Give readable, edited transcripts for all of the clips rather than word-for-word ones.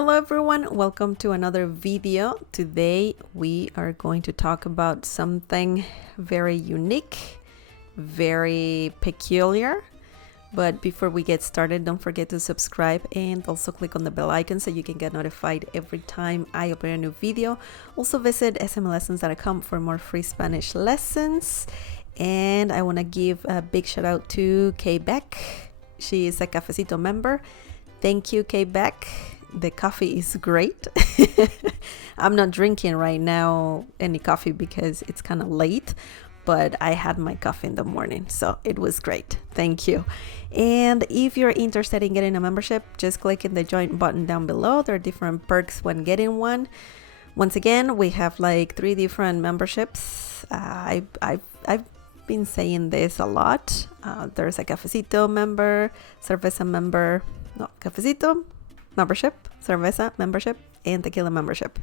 Hello everyone, welcome to another video. Today we are going to talk about something very unique, very peculiar. But before we get started, don't forget to subscribe and also click on the bell icon so you can get notified every time I upload a new video. Also visit smlessons.com for more free Spanish lessons. And I want to give a big shout out to Kay Beck. She is a Cafecito member. Thank you, Kay Beck. The coffee is great. I'm not drinking right now any coffee because it's kind of late, but I had my coffee in the morning, so it was great. Thank you. And if you're interested in getting a membership, just click in the join button down below. There are different perks when getting one. Once again, we have like 3 different memberships. I've been saying this a lot. There's a Cafecito member, Cerveza member, Cafecito membership, Cerveza membership, and Tequila membership.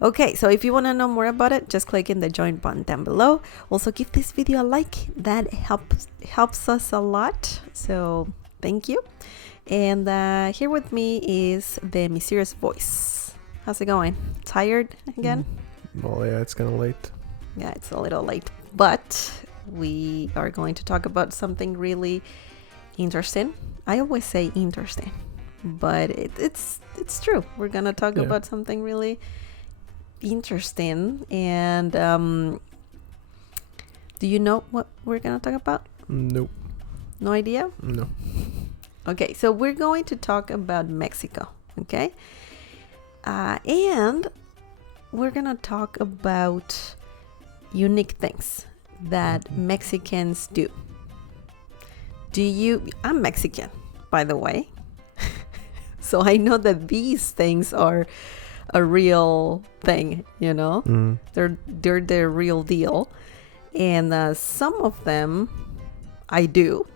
Okay, so if you want to know more about it, just click in the join button down below. Also, give this video a like. That helps us a lot. So thank you. And here with me is the mysterious voice. How's it going? Tired again? Well, yeah, it's kind of late. Yeah, it's a little late, but we are going to talk about something really interesting. I always say interesting, but it's true. We're gonna talk about something really interesting. And do you know what we're gonna talk about? Nope. No idea? No. Okay, so we're going to talk about Mexico. Okay, and we're gonna talk about unique things that Mexicans do. I'm Mexican, by the way. So I know that these things are a real thing, you know. They're the real deal. And some of them I do.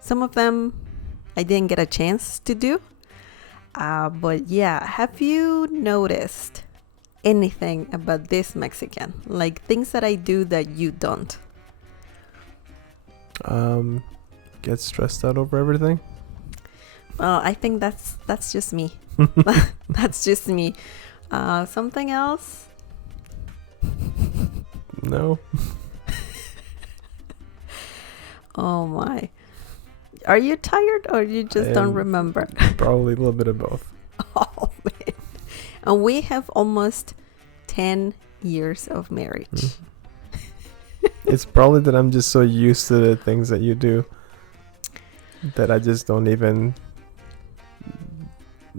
Some of them I didn't get a chance to do. But yeah, have you noticed anything about this Mexican? Like things that I do that you don't? Get stressed out over everything. Well, I think that's just me. That's just me. Something else? No. Oh my. Are you tired or you just don't remember? Probably a little bit of both. Oh man. And we have almost 10 years of marriage. It's probably that I'm just so used to the things that you do that I just don't even...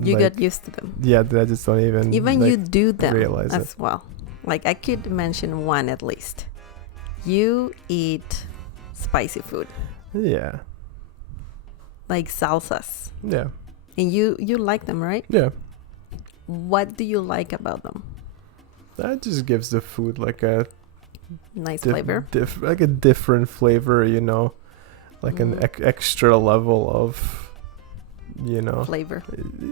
You get used to them. Yeah, that I just don't even you do them realize as well. Like I could mention one at least. You eat spicy food. Yeah. Like salsas. Yeah. And you like them, right? Yeah. What do you like about them? That just gives the food like a nice flavor. Like a different flavor, you know, like an extra level of, you know, flavor.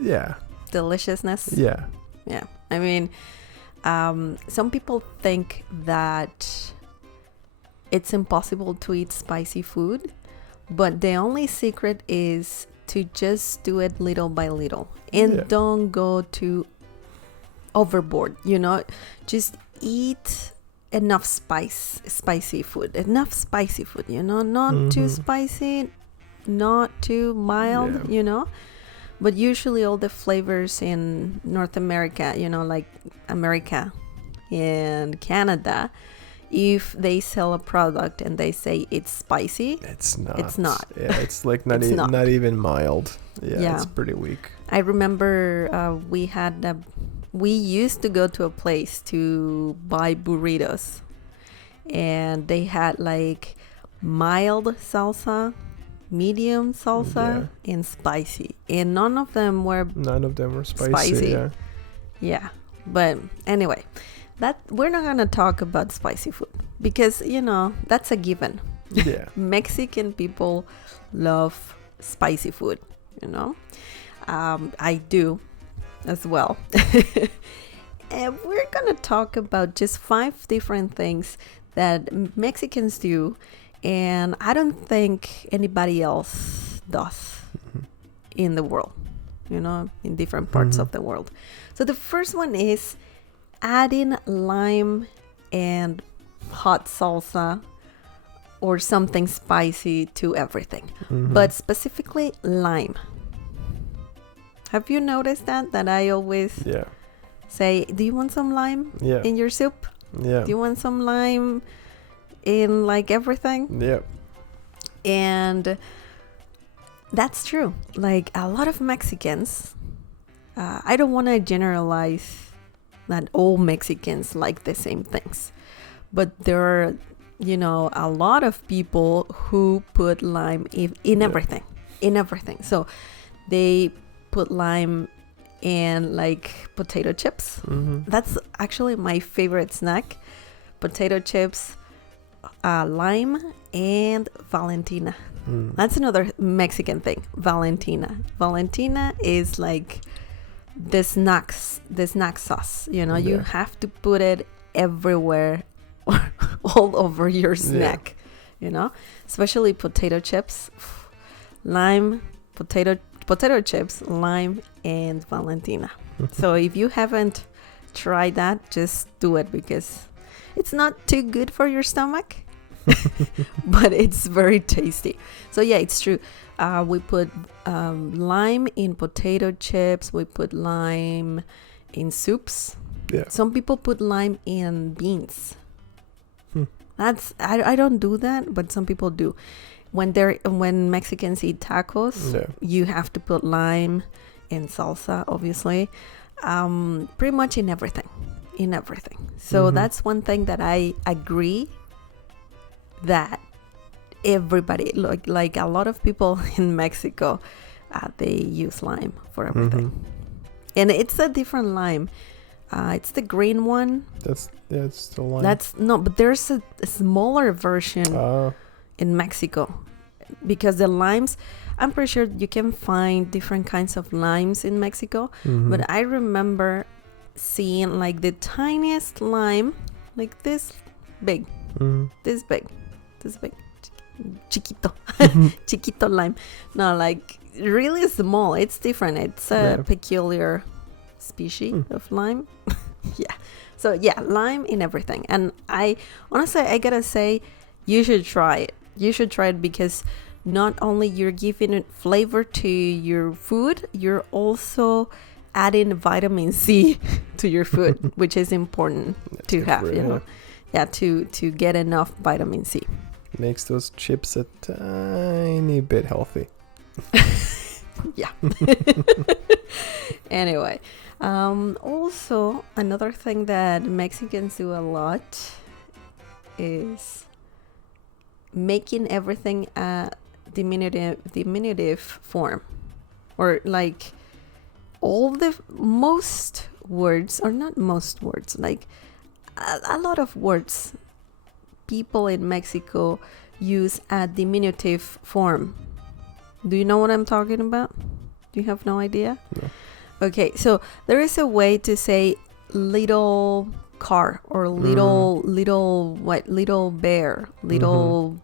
Yeah. Deliciousness. Yeah. Yeah. I mean, some people think that it's impossible to eat spicy food, but the only secret is to just do it little by little and don't go too overboard, you know. Just eat enough spicy food, you know, not too spicy, not too mild, you know. But usually all the flavors in North America, you know, like America and Canada, if they sell a product and they say it's spicy, it's not. Yeah, it's like not even mild. Yeah, it's pretty weak. I remember we used to go to a place to buy burritos, and they had like mild salsa, medium salsa, and spicy, and none of them were spicy. Yeah, but anyway, that we're not gonna talk about spicy food because, you know, that's a given. Yeah. Mexican people love spicy food, you know. I do as well. And we're gonna talk about just 5 different things that Mexicans do, and I don't think anybody else does in the world. in different parts of the world. So the first one is adding lime and hot salsa or something spicy to everything, but specifically lime. Have you noticed that I always say, do you want some lime in your soup? Yeah. Do you want some lime in like everything? Yeah. And that's true. Like a lot of Mexicans, I don't want to generalize that all Mexicans like the same things, but there are, a lot of people who put lime in everything, So they put lime in like potato chips. That's actually my favorite snack. Potato chips, lime, and Valentina. That's another Mexican thing. Valentina is like the snack sauce. You have to put it everywhere, all over your snack. Especially potato chips, lime, potato chips, lime, and Valentina. So if you haven't tried that, just do it, because it's not too good for your stomach. But it's very tasty. So yeah, it's true. We put lime in potato chips. We put lime in soups. Yeah. Some people put lime in beans. I don't do that, but some people do. When Mexicans eat tacos, you have to put lime and salsa, obviously, pretty much in everything. So that's one thing that I agree that everybody, like a lot of people in Mexico, they use lime for everything. And it's a different lime. It's the green one. It's still lime. But there's a smaller version in Mexico, because the limes, I'm pretty sure you can find different kinds of limes in Mexico, but I remember seeing like the tiniest lime, like this big, this big, chiquito, chiquito lime. No, like really small. It's different. It's a peculiar species of lime. So lime in everything. And I gotta say, you should try it, because not only you're giving it flavor to your food, you're also adding vitamin C to your food, which is important to have, to get enough vitamin C. Makes those chips a tiny bit healthy. Anyway, also another thing that Mexicans do a lot is making everything a diminutive form, or like most words, or not most words, like a lot of words people in Mexico use a diminutive form. Do you know what I'm talking about? Do you have no idea? No. Okay, so there is a way to say little car, or little bear, little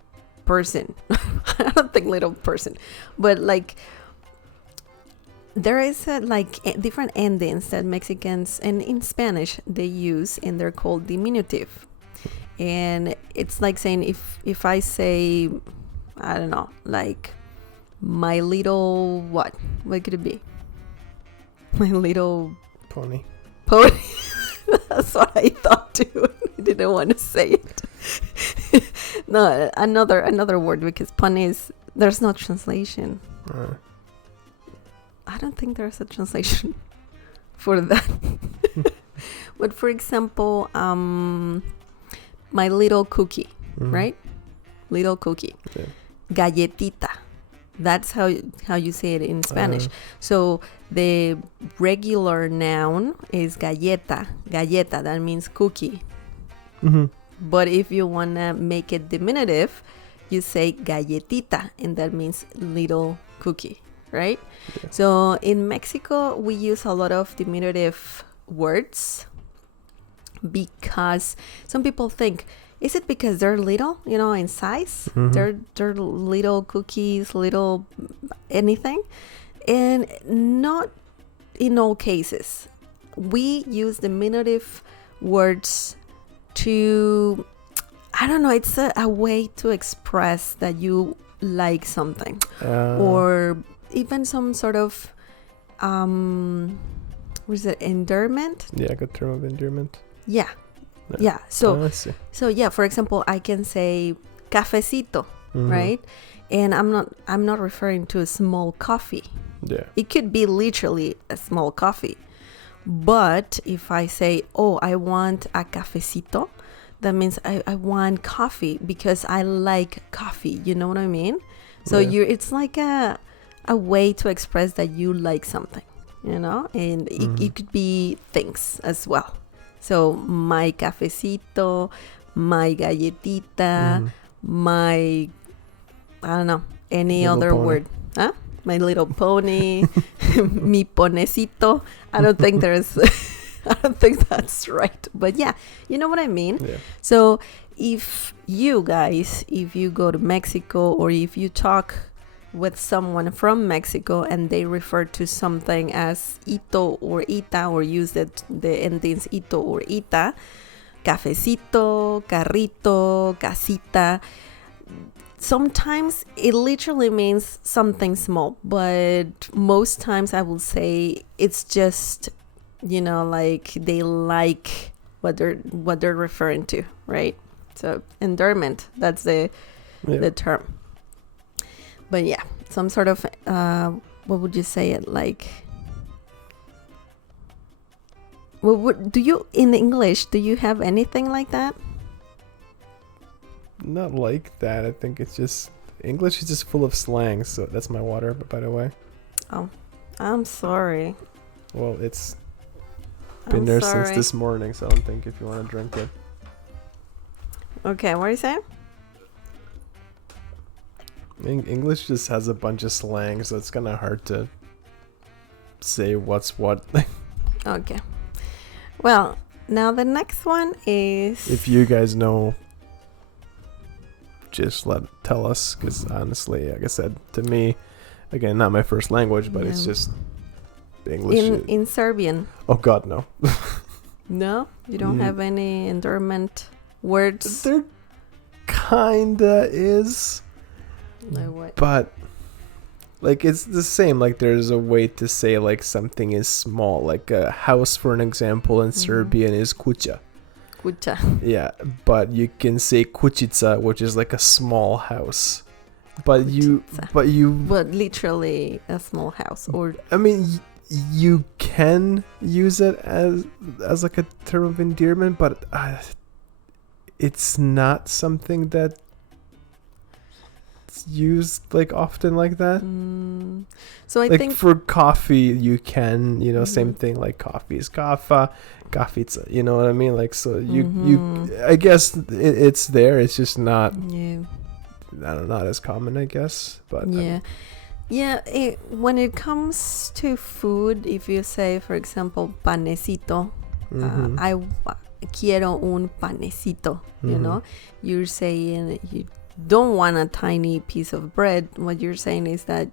person. I don't think little person, but like there is different endings that Mexicans, and in Spanish they use, and they're called diminutive. And it's like saying, if I say, I don't know, like my little what could it be? My little pony. That's what I thought too. I didn't want to say it. No, another word, because pony there's no translation. I don't think there's a translation for that. But for example, my little cookie, right? Little cookie. Okay. Galletita. That's how you say it in Spanish. So the regular noun is galleta. Galleta, that means cookie. But if you want to make it diminutive, you say galletita, and that means little cookie, right? Yeah. So in Mexico, we use a lot of diminutive words, because some people think, is it because they're little, in size? They're little cookies, little anything? And not in all cases, we use diminutive words to, I don't know, it's a way to express that you like something, or even some sort of what is it, endearment? Yeah, good term of endearment. Yeah. Yeah. So I see. so yeah, for example, I can say cafecito, Mhm. right? And I'm not referring to a small coffee. Yeah. It could be literally a small coffee. But if I say, oh, I want a cafecito, that means I want coffee because I like coffee. You know what I mean? So Yeah. it's like a way to express that you like something, you know? And it could be things as well. So my cafecito, my galletita, Mhm. my, I don't know, any Little other pony. word. Huh? My little pony, mi ponecito. I don't think I don't think that's right. But yeah, you know what I mean? Yeah. So if you guys, if you go to Mexico or if you talk with someone from Mexico and they refer to something as ito or ita or use the endings ito or ita, cafecito, carrito, casita, sometimes it literally means something small, but most times I will say it's just, you know, like they like what they're referring to, right? So endearment, that's the term. But yeah, some sort of what would you say it like? Do you in English? Do you have anything like that? Not like that. I think it's just English is just full of slang. So that's my water, by the way. Oh, I'm sorry. Well, it's been there since this morning, so I don't think if you want to drink it. Okay, what are you saying? English just has a bunch of slang, so it's kind of hard to say what's what. Okay. Well, now the next one is... If you guys know, just tell us, because honestly, like I said, to me, again, not my first language, but it's just English. In Serbian. Oh God, no. No? You don't have any endearment words? There kinda is. Like what? But like it's the same, like there's a way to say like something is small, like a house for an example in Serbian is kuća. Kuća. Yeah, but you can say kućica, which is like a small house. But But literally a small house, or I mean you can use it as like a term of endearment, but it's not something that used like often like that. So I like think for coffee you can, you know, same thing, like coffee is kafa, kafica, you know what I mean? Like so you I guess it's there, it's just not not as common, I guess, but when it comes to food, if you say, for example, panecito, I quiero un panecito, you know, you're saying you don't want a tiny piece of bread. What you're saying is that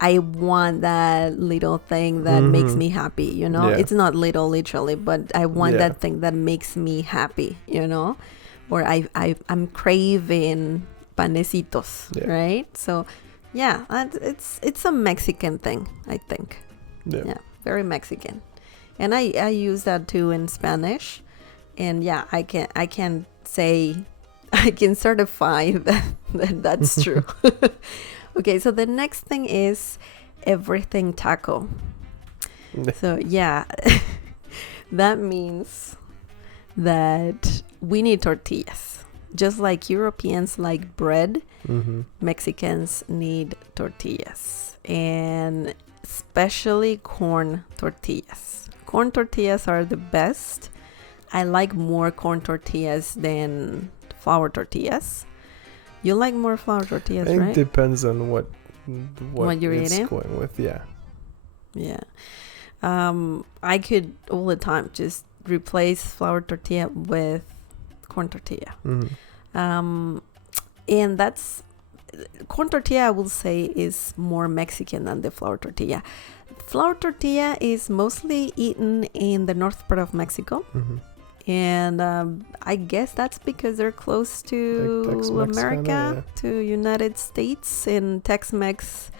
I want that little thing that makes me happy, you know. It's not little literally, but I want that thing that makes me happy, you know. Or I'm craving panecitos, right? So yeah, it's a Mexican thing, I think. Yeah, very Mexican. And I use that too in Spanish. And yeah, I can say, I can certify that's true. Okay, so the next thing is everything taco. So yeah, that means that we need tortillas. Just like Europeans like bread, Mexicans need tortillas. And especially corn tortillas. Corn tortillas are the best. I like more corn tortillas than flour tortillas. You like more flour tortillas, right? It depends on what you're it's eating. Going with, yeah. I could all the time just replace flour tortilla with corn tortilla. And that's corn tortilla, I will say, is more Mexican than the flour tortilla. Flour tortilla is mostly eaten in the north part of Mexico. Mm-hmm. And I guess that's because they're close to Like Tex-Mex America, kinda, to United States, and Tex-Mex,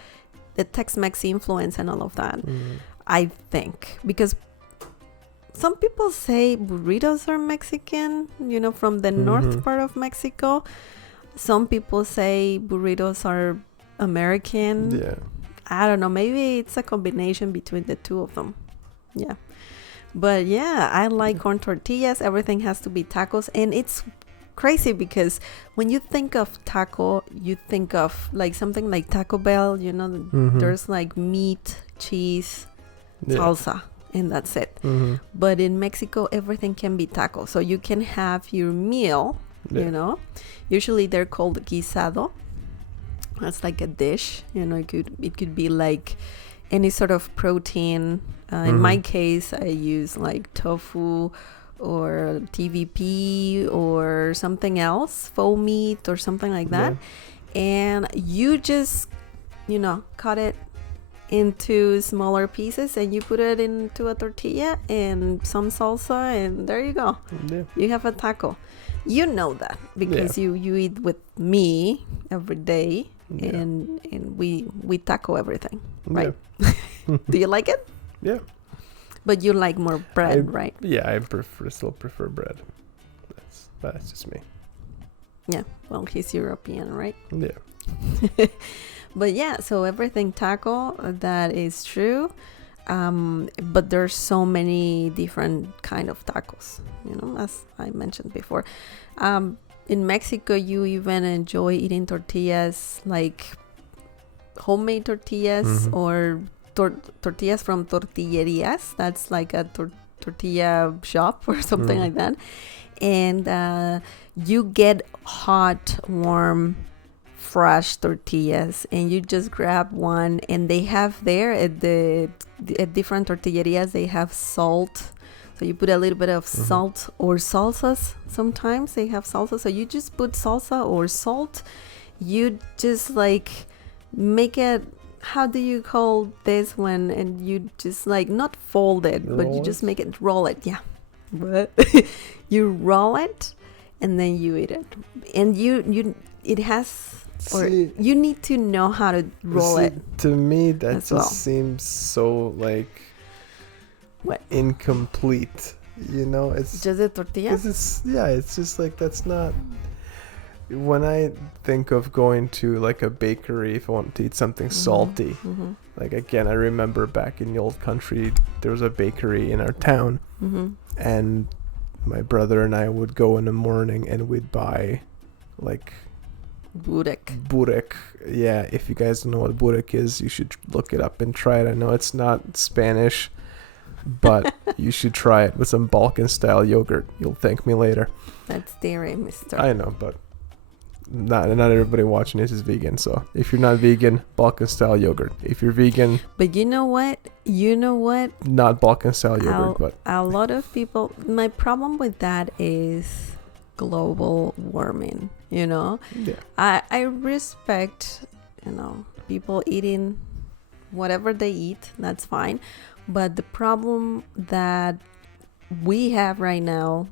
the Tex-Mex influence and all of that. Mm-hmm. I think because some people say burritos are Mexican, from the north part of Mexico. Some people say burritos are American. Yeah. I don't know. Maybe it's a combination between the two of them. Yeah. But yeah, I like corn tortillas. Everything has to be tacos. And it's crazy because when you think of taco, you think of like something like Taco Bell, there's like meat, cheese, salsa, and that's it. Mm-hmm. But in Mexico, everything can be taco. So you can have your meal, Usually they're called guisado. That's like a dish, it could be like any sort of protein. In my case, I use like tofu or TVP or something else, faux meat or something like that. And you just, cut it into smaller pieces and you put it into a tortilla and some salsa, and there you go. You have a taco. You know that because you eat with me every day. And we taco everything, right? Do you like it? Yeah. But you like more bread, right? Yeah, I still prefer bread. That's just me. Yeah. Well, he's European, right? Yeah. But yeah, so everything taco, that is true. But there's so many different kind of tacos, as I mentioned before. In Mexico, you even enjoy eating tortillas, like homemade tortillas or tortillas from tortillerias. That's like a tortilla shop or something like that. And you get hot, warm, fresh tortillas, and you just grab one. And they have there at different tortillerias, they have salt. So you put a little bit of salt or salsas. Sometimes they have salsa. So you just put salsa or salt. You just like make it, how do you call this one? And you just like not fold it, but you just make it, roll it. Yeah. But you roll it and then you eat it. And it has, or you need to know how to roll it. To me, that just seems so like... What? Incomplete, it's just a tortilla. It's just like, that's not. When I think of going to like a bakery, if I want to eat something salty, like again, I remember back in the old country, there was a bakery in our town, and my brother and I would go in the morning and we'd buy like burek. Yeah, if you guys don't know what burek is, you should look it up and try it. I know it's not Spanish, but you should try it with some Balkan style yogurt. You'll thank me later. That's dairy, mister. I know, but not everybody watching this is vegan. So if you're not vegan, Balkan style yogurt. If you're vegan, but you know what? Not Balkan style yogurt, but a lot of people. My problem with that is global warming. Yeah. I respect people eating whatever they eat. That's fine. But the problem that we have right now,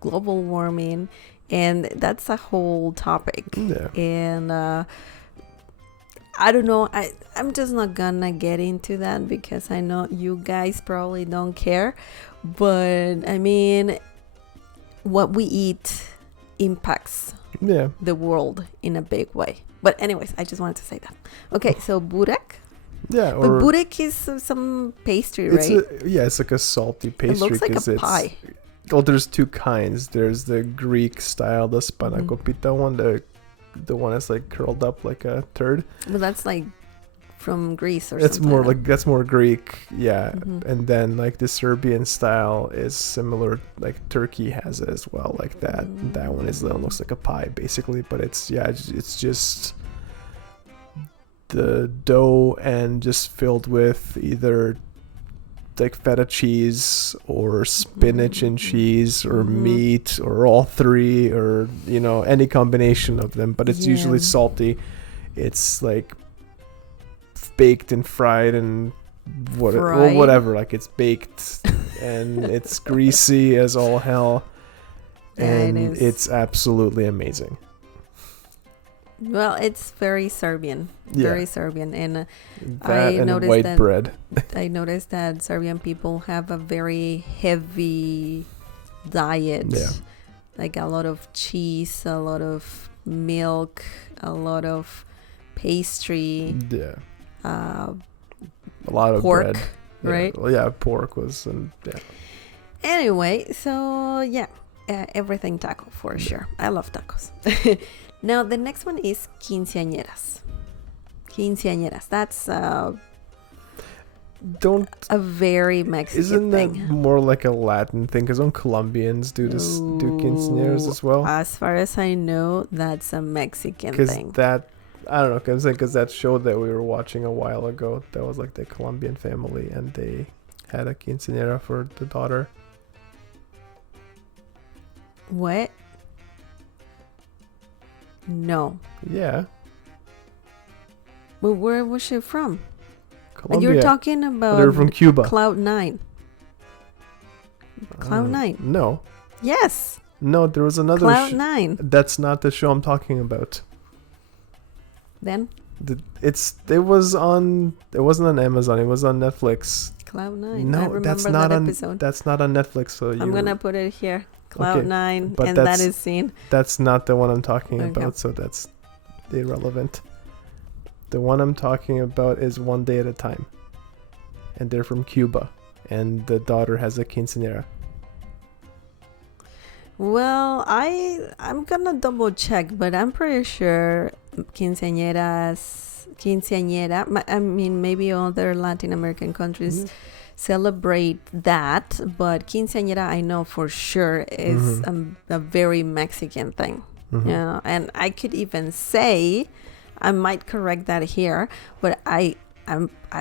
global warming, and that's a whole topic. Yeah. And I don't know. I'm just not gonna get into that because I know you guys probably don't care. But I mean, what we eat impacts the world in a big way. But anyways, I just wanted to say that. Okay, so burek. Yeah, but burek is some pastry, right? It's like a salty pastry. It looks like a pie. Well, there's two kinds. There's the Greek style, the spanakopita one, the one that's like curled up like a turd. But that's like from Greece or it's something. More like that's more Greek, yeah. And then like the Serbian style is similar, like Turkey has it as well, like that. That one looks like a pie basically, but it's just the dough and just filled with either like feta cheese or spinach and cheese or meat or all three or any combination of them, but it's usually salty. it's like baked and fried and Fried? whatever. Like it's baked and it's greasy as all hell, Yeah, it and is. it's absolutely amazing. Well, it's very Serbian. Yeah. Very Serbian. And That and noticed white that- bread. I noticed that Serbian people have a very heavy diet. Yeah. Like a lot of cheese, a lot of milk, a lot of pastry, Yeah, uh, a lot of pork, bread. Yeah. right? Well, yeah, pork was yeah. Anyway, so yeah, everything taco for sure. I love tacos. Now, the next one is quinceañeras. Quinceañeras. That's Don't a very Mexican isn't that thing. more like a Latin thing? Because don't Colombians do this? Do quinceañeras as well? As far as I know, that's a Mexican Because thing. that I don't know. Because that show that we were watching a while ago, that was like the Colombian family, and they had a quinceañera for the daughter. What? No. Yeah, But where was she from? Colombia. You're talking They're about from Cuba. Cloud9. Cloud9. No, Yes. no. There was another. Cloud9. That's not the show I'm talking about. Then It was on. It wasn't on Amazon. It was on Netflix. Cloud9. I No, remember that's not that on. episode. That's not on Netflix. So I'm gonna put it here. Okay, Cloud9, but and that that's- is seen. That's not the one I'm talking Okay. about. So that's irrelevant. The one I'm talking about is One Day at a Time, and they're from Cuba, and the daughter has a quinceañera. Well, I'm gonna double check, but I'm pretty sure quinceañera. I mean, maybe other Latin American countries celebrate that, but quinceañera I know for sure is a very Mexican thing. Mhm. Yeah, and I could even say, I might correct that here, but I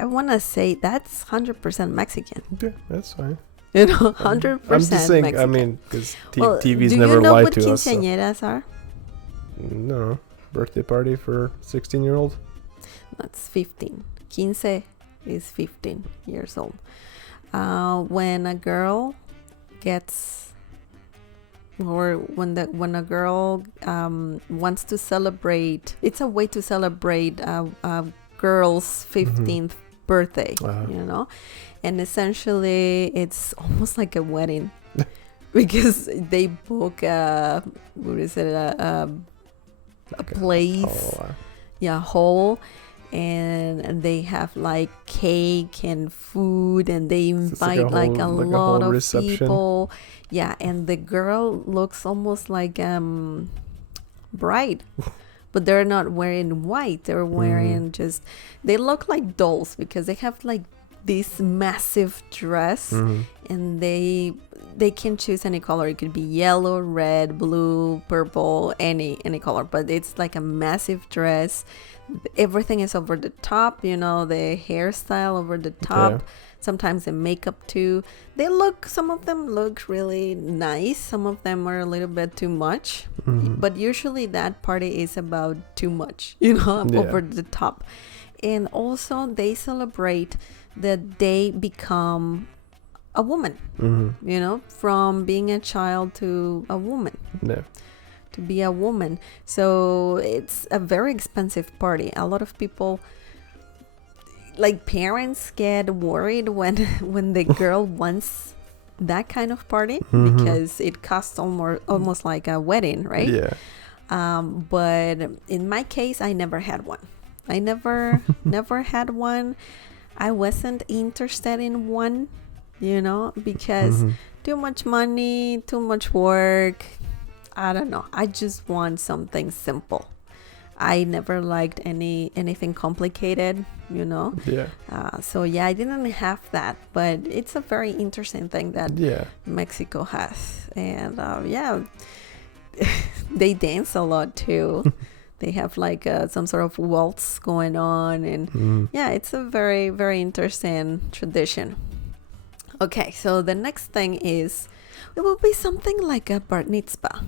want to say that's 100% Mexican. Yeah, that's fine. You know, 100% I'm just saying. Mexican. I mean, because Well, TV's do never you know lied what to us. So. quinceañeras are? No, birthday party for 16-year-old. That's 15. Quince is 15 years old. When a girl gets, or when a girl wants to celebrate, it's a way to celebrate a girl's 15th birthday, you know, and essentially it's almost like a wedding because they book what is it, a place, hall, and they have like cake and food, and they invite like a lot of reception. people. Yeah, and the girl looks almost like bride, but they're not wearing white. They're wearing just, they look like dolls because they have like this massive dress, and they can choose any color. It could be yellow, red, blue, purple, any color, but it's like a massive dress. Everything is over the top, you know, the hairstyle over the top, sometimes the makeup too. Some of them look really nice, some of them are a little bit too much, but usually that party is about too much, you know, over the top. And also they celebrate that they become a woman, you know, from being a child to a woman. To be a woman. So it's a very expensive party. A lot of people, like parents, get worried when the girl wants that kind of party because it costs almost like a wedding, right? Yeah. But in my case, I never had one. I never had one. I wasn't interested in one, you know, because too much money, too much work. I don't know. I just want something simple. I never liked anything complicated, you know. Yeah. So yeah, I didn't have that, but it's a very interesting thing that Mexico has, and they dance a lot too. They have like some sort of waltz going on, and it's a very, very interesting tradition. Okay, so the next thing is, it will be something like a bar mitzvah.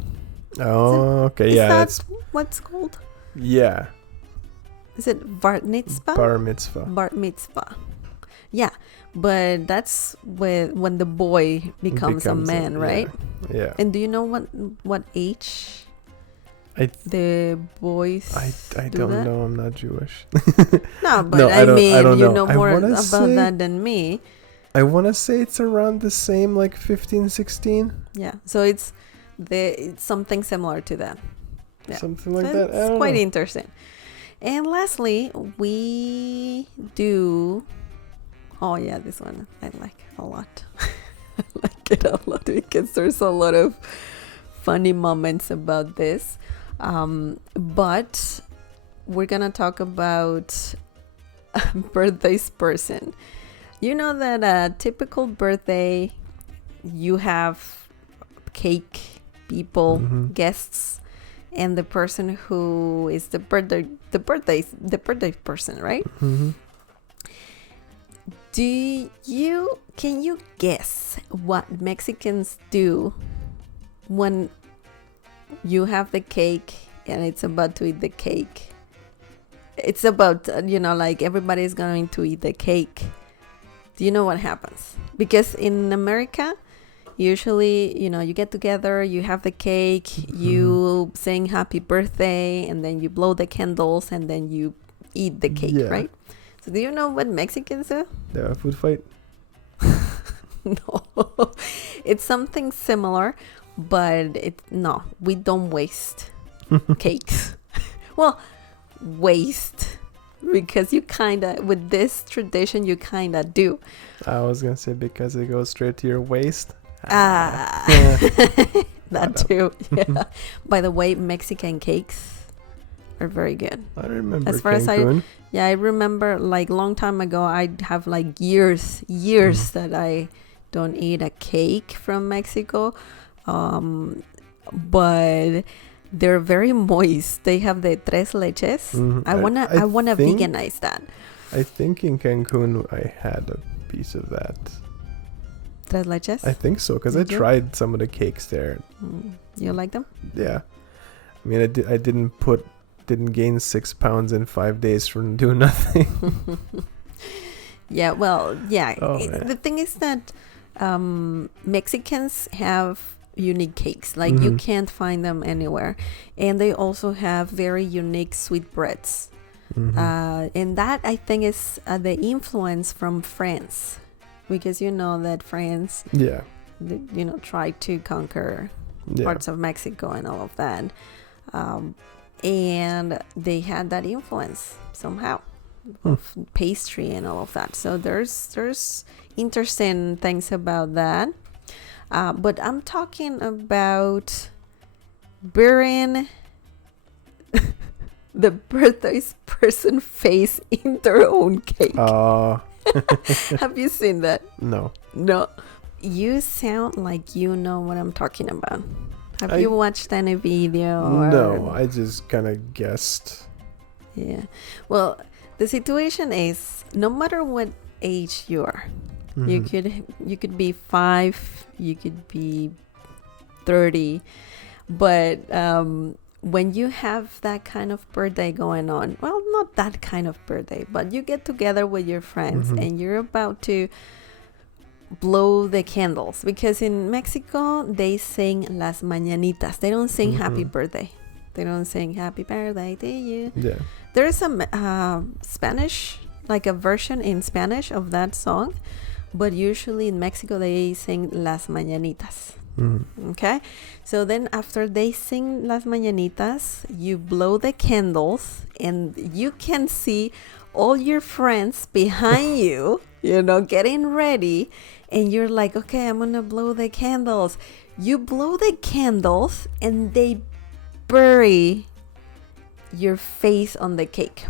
Oh, okay. Is Yeah. that what's called? Yeah. Is it bar mitzvah? Bar mitzvah. Bar mitzvah. Yeah, but that's when the boy becomes a man, right? Yeah. And do you know what age the boys I do don't that? know. I'm not Jewish. No, but No, I don't you know. know more wanna about that than me. I want to say it's around the same, like 15, 16. Yeah, so it's something similar to that. Yeah. Something like So that. I it's don't quite know. interesting. And lastly, we do. Oh yeah, this one I like a lot. I like it a lot because there's a lot of funny moments about this. But we're gonna talk about birthdays person. You know that a typical birthday, you have cake, people, guests, and the person who is the birthday person, right? Mm-hmm. Can you guess what Mexicans do when you have the cake and it's about to eat the cake? It's about, like everybody's going to eat the cake. Do you know what happens? Because in America, usually, you get together, you have the cake, you sing happy birthday, and then you blow the candles, and then you eat the cake, right? So do you know what Mexicans do? They have a food fight. No, it's something similar, but we don't waste cakes. Well, waste, because you with this tradition, you do. I was gonna say because it goes straight to your waist. That too. Yeah. By the way, Mexican cakes are very good. I remember as far Cancun. I remember, like, long time ago, I'd have like years that I don't eat a cake from Mexico, but they're very moist. They have the tres leches. I wanna veganize that. I think in Cancun I had a piece of that. Tres leches? I think so, because I tried some of the cakes there. You like them? Yeah. I mean, I didn't gain 6 pounds in 5 days from doing nothing. Yeah, well, yeah. The thing is that Mexicans have unique cakes. Like, you can't find them anywhere. And they also have very unique sweet breads. And that, I think, is the influence from France. Because you know that France, tried to conquer parts of Mexico and all of that. And they had that influence somehow of pastry and all of that. So there's interesting things about that. But I'm talking about burying the birthday person face in their own cake. Have you seen that? No. You sound like you know what I'm talking about. Have you watched any video? No, I just kind of guessed. Yeah. Well, the situation is, no matter what age you are, you could be 5, you could be 30, but when you have that kind of birthday going on, well, not that kind of birthday, but you get together with your friends and you're about to blow the candles, because in Mexico they sing las mañanitas. They don't sing happy birthday. They don't sing happy birthday to you. Yeah. There is some Spanish, like a version in Spanish of that song, but usually in Mexico they sing las mañanitas. Okay, so then after they sing las mañanitas, you blow the candles and you can see all your friends behind you, getting ready, and you're like, okay, I'm gonna blow the candles. You blow the candles and they bury your face on the cake.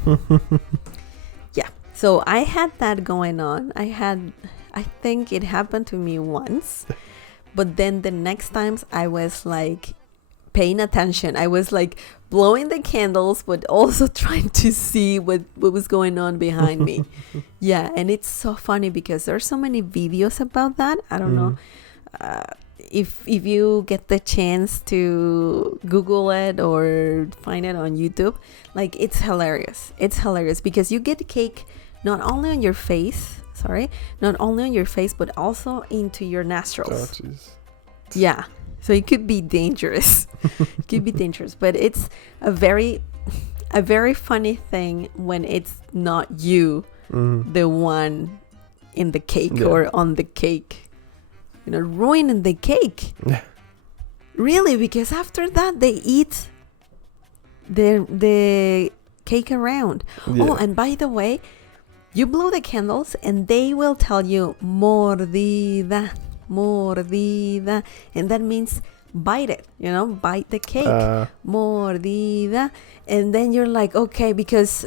Yeah, so I had that going on. I think it happened to me once. But then the next times I was like paying attention. I was like blowing the candles, but also trying to see what was going on behind me. Yeah, and it's so funny because there's so many videos about that. I don't know. if you get the chance to Google it or find it on YouTube, like it's hilarious. It's hilarious because you get cake not only on your face, but also into your Oh, nostrils. jeez. Yeah. So it could be dangerous. It could be dangerous, but it's a very funny thing when it's not you, the one in the cake or on the cake, ruining the cake. Yeah. Really, because after that they eat the cake around. Yeah. Oh, and by the way, you blow the candles and they will tell you mordida, and that means bite it, bite the cake, mordida. And then you're like, okay, because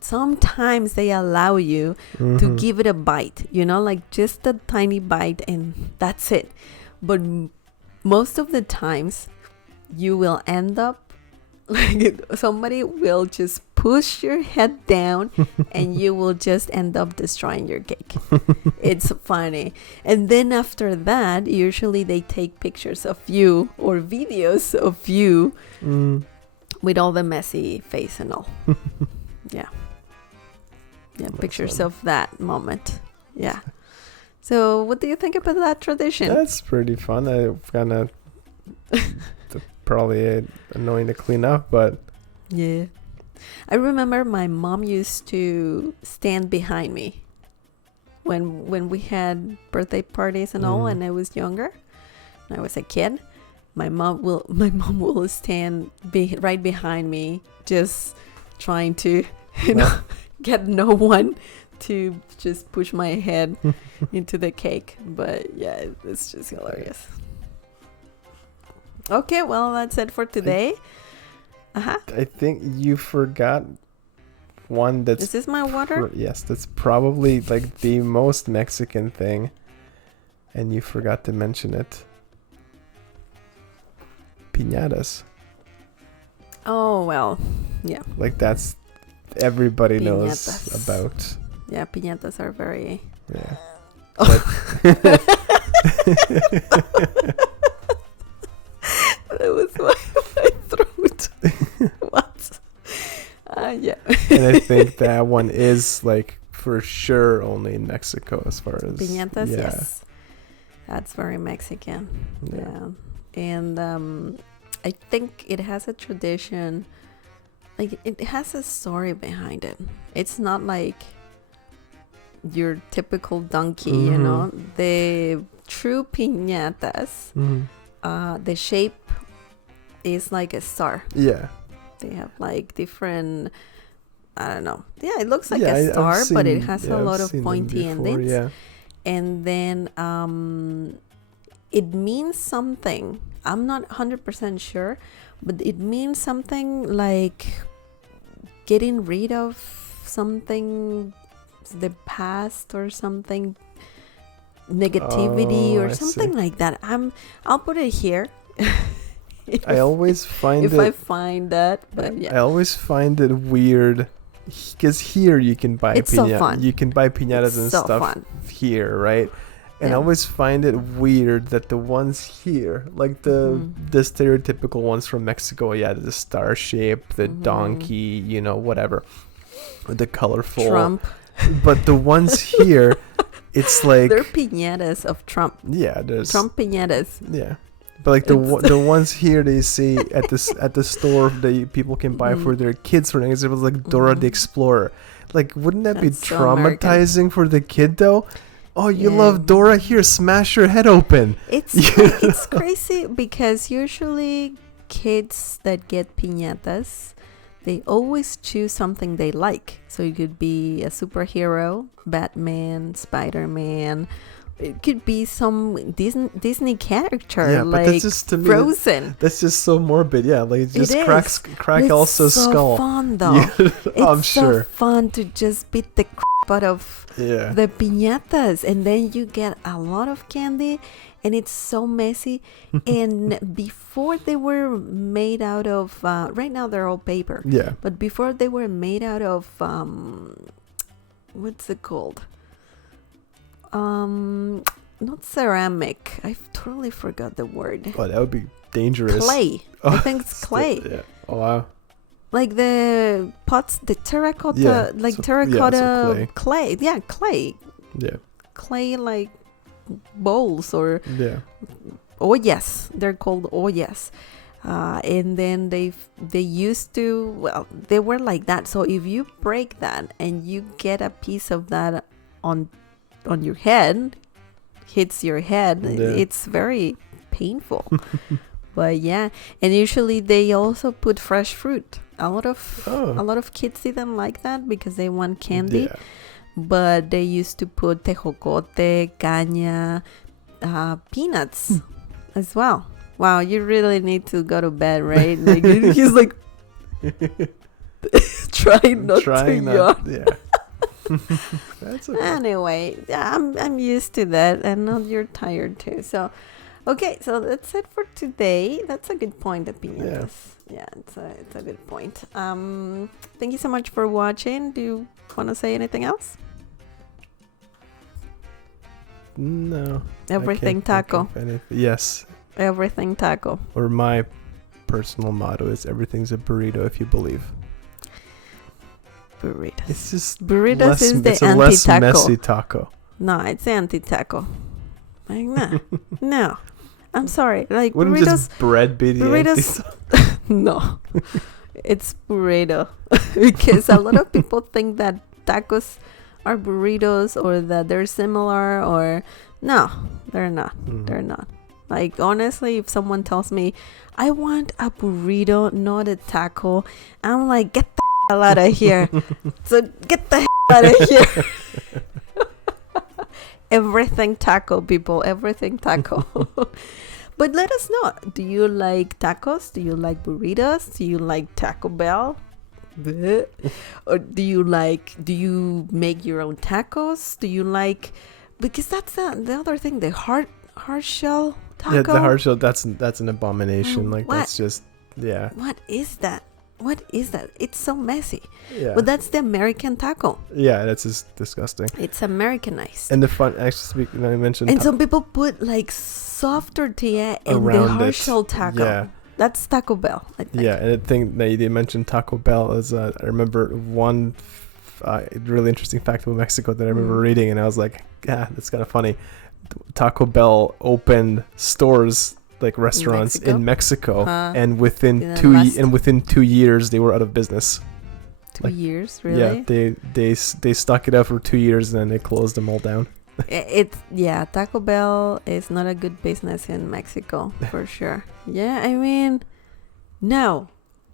sometimes they allow you to give it a bite, like just a tiny bite, and that's it. But most of the times you will end up like somebody will just push your head down and you will just end up destroying your cake. It's funny. And then after that, usually they take pictures of you or videos of you with all the messy face and all. Yeah, That's pictures fun. of that moment. Yeah. So what do you think about that tradition? That's pretty fun. I kind of probably annoying to clean up, but Yeah. I remember my mom used to stand behind me when we had birthday parties and all, and I was younger. When I was a kid. My mom will stand right behind me, just trying to get no one to just push my head into the cake. But yeah, it's just hilarious. Okay, well, that's it for today. I think you forgot one that's Is this my water? yes, that's probably like the most Mexican thing, and you forgot to mention it. Piñatas. Oh, well, yeah. Like that's everybody knows Piñatas. about. Yeah, piñatas are very... Yeah. That was my throat. What? Yeah. And I think that one is like for sure only in Mexico as far as Piñatas, yeah. yes. That's very Mexican. Yeah. And I think it has a tradition, like it has a story behind it. It's not like your typical donkey, you know. The true piñatas, the shape is like a star. Yeah. They have like different, I don't know. Yeah, it looks like Yeah, a star, I've but it seen- has yeah, a I've lot of seen them pointy before, endings. Yeah. And then it means something. I'm not 100% sure, but it means something like getting rid of something, the past or something, negativity or I something see. like that. I'll put it here. I always find if it I find that, but yeah. I always find it weird because here you can buy It's so fun. You can buy piñatas It's and so stuff fun. here, right? And I Yeah. always find it weird that the ones here, like the stereotypical ones from Mexico, yeah, the star shape, the donkey, whatever, the colorful. Trump. But the ones here, it's like They're piñatas of Trump. yeah, there's Trump piñatas. yeah. But like the ones here they see at the store that people can buy for their kids, for example, like Dora the Explorer. Like, wouldn't that be That's so American. traumatizing for the kid though? Oh, you Yeah. love Dora? Here, smash your head open. It's crazy because usually kids that get piñatas, they always choose something they like. So it could be a superhero, Batman, Spider-Man. It could be some Disney character, Yeah, but like that's just to me. Frozen. That's just so morbid. Yeah, like just It crack It's Elsa's so skull. fun though. Yeah, It's I'm so sure. fun to just beat the crap out of Yeah. the piñatas, and then you get a lot of candy, and it's so messy. And before they were made out of right now they're all paper, Yeah. but before they were made out of what's it called, not ceramic. I totally forgot the word. Oh, that would be dangerous. Clay. I think it's clay. Yeah. Oh, wow. Like the pots, the terracotta, Yeah, like so- terracotta so clay. Yeah, clay. Yeah. Clay like bowls or Yeah. ollas. They're called ollas. And then they used to, well, they were like that. So if you break that and you get a piece of that on your head, hits your head, Yeah. it's very painful. But yeah, and usually they also put fresh fruit. A lot of kids didn't like that because they want candy. Yeah. But they used to put tejocote, caña, peanuts as well. Wow, you really need to go to bed, right? Like, he's like trying not to yawn. Yeah. That's okay. Anyway, I'm used to that, and now you're tired too. So, okay, so that's it for today. That's a good point, opinions. Yeah, it's a good point. Thank you so much for watching. Do you want to say anything else? No. Everything I can't think taco. of anything. Yes. Everything taco. Or my personal motto is everything's a burrito if you believe. Burritos. It's just Burritos is the it's a less anti-taco. messy taco. No, it's anti-taco. Like, nah. No. I'm sorry. Like, Wouldn't burritos. just bread be the burritos- anti- No. It's burrito. Because a lot of people think that tacos are burritos or that they're similar or... No, they're not. Mhm. They're not. Like, honestly, if someone tells me, I want a burrito, not a taco, I'm like, get the hell out of here. So get the hell out of here. Everything taco, people. Everything taco. But let us know. Do you like tacos? Do you like burritos? Do you like Taco Bell? Bleh. Or do you make your own tacos? Do you like... Because that's the other thing, the hard shell taco. Yeah, the hard shell, that's an abomination. Like, What? that's just, yeah. What is that? What is that? It's so messy. Yeah. But that's the American taco. Yeah, that's just disgusting. It's Americanized. And the fun, actually, speaking, I mentioned And some people put like soft tortilla in the around hard it. shell taco. Yeah. That's Taco Bell, I think. Yeah, and the thing that you mentioned Taco Bell is, I remember one really interesting fact about Mexico that I remember reading, and I was like, yeah, that's kind of funny. Taco Bell opened stores, like restaurants in Mexico, and within 2 years they were out of business. 2 years, really? Yeah, they stuck it out for 2 years and then they closed them all down. Taco Bell is not a good business in Mexico for sure. Yeah, I mean, no,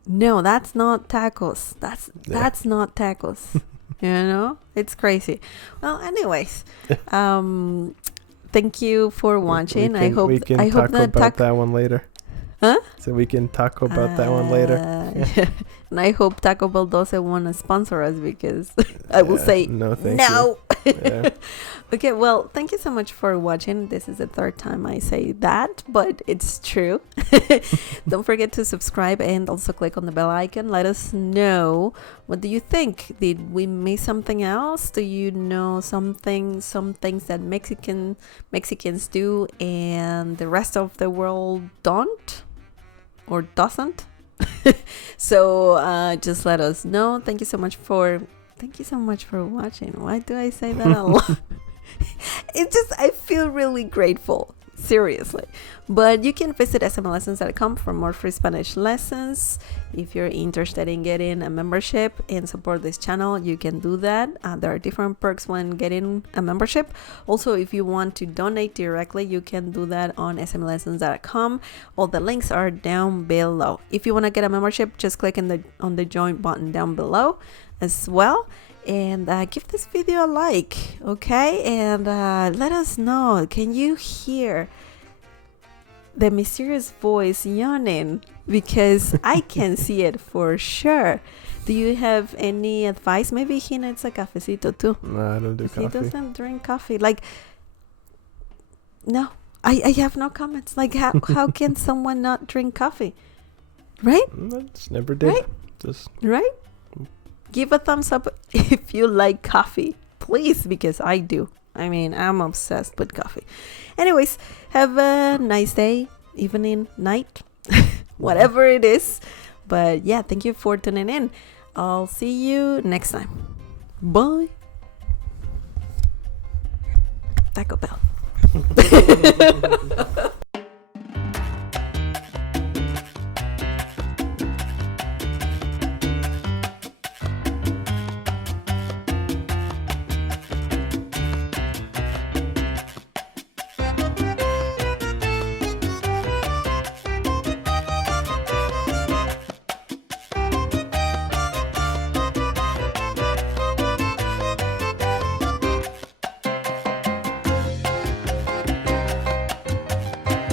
that's not tacos. That's not tacos. You know, it's crazy. Well, anyways, thank you for watching. I hope we can talk about that one later. Huh? So we can talk about that one later. Yeah. And I hope Taco Bell doesn't want to sponsor us because I will say no. Thank no. you. Yeah. Okay, well, thank you so much for watching. This is the third time I say that, but it's true. Don't forget to subscribe and also click on the bell icon. Let us know, what do you think? Did we miss something else? Do you know some things that Mexicans do and the rest of the world don't or doesn't? So just let us know. Thank you so much for watching. Why do I say that a lot? It's just, I feel really grateful, seriously. But you can visit smlessons.com for more free Spanish lessons. If you're interested in getting a membership and support this channel, you can do that. There are different perks when getting a membership. Also, if you want to donate directly, you can do that on smlessons.com. All the links are down below. If you want to get a membership, just click on the join button down below as well. And give this video a like, okay? And let us know, can you hear the mysterious voice yawning? Because I can see it for sure. Do you have any advice? Maybe he needs a cafecito too. No, I don't do coffee. He doesn't drink coffee. Like, no, I have no comments. Like, how can someone not drink coffee? Right? That's never did. Right? Just Right? Give a thumbs up if you like coffee, please, because I do. I mean, I'm obsessed with coffee. Anyways, have a nice day, evening, night, whatever it is. But yeah, thank you for tuning in. I'll see you next time. Bye. Taco Bell.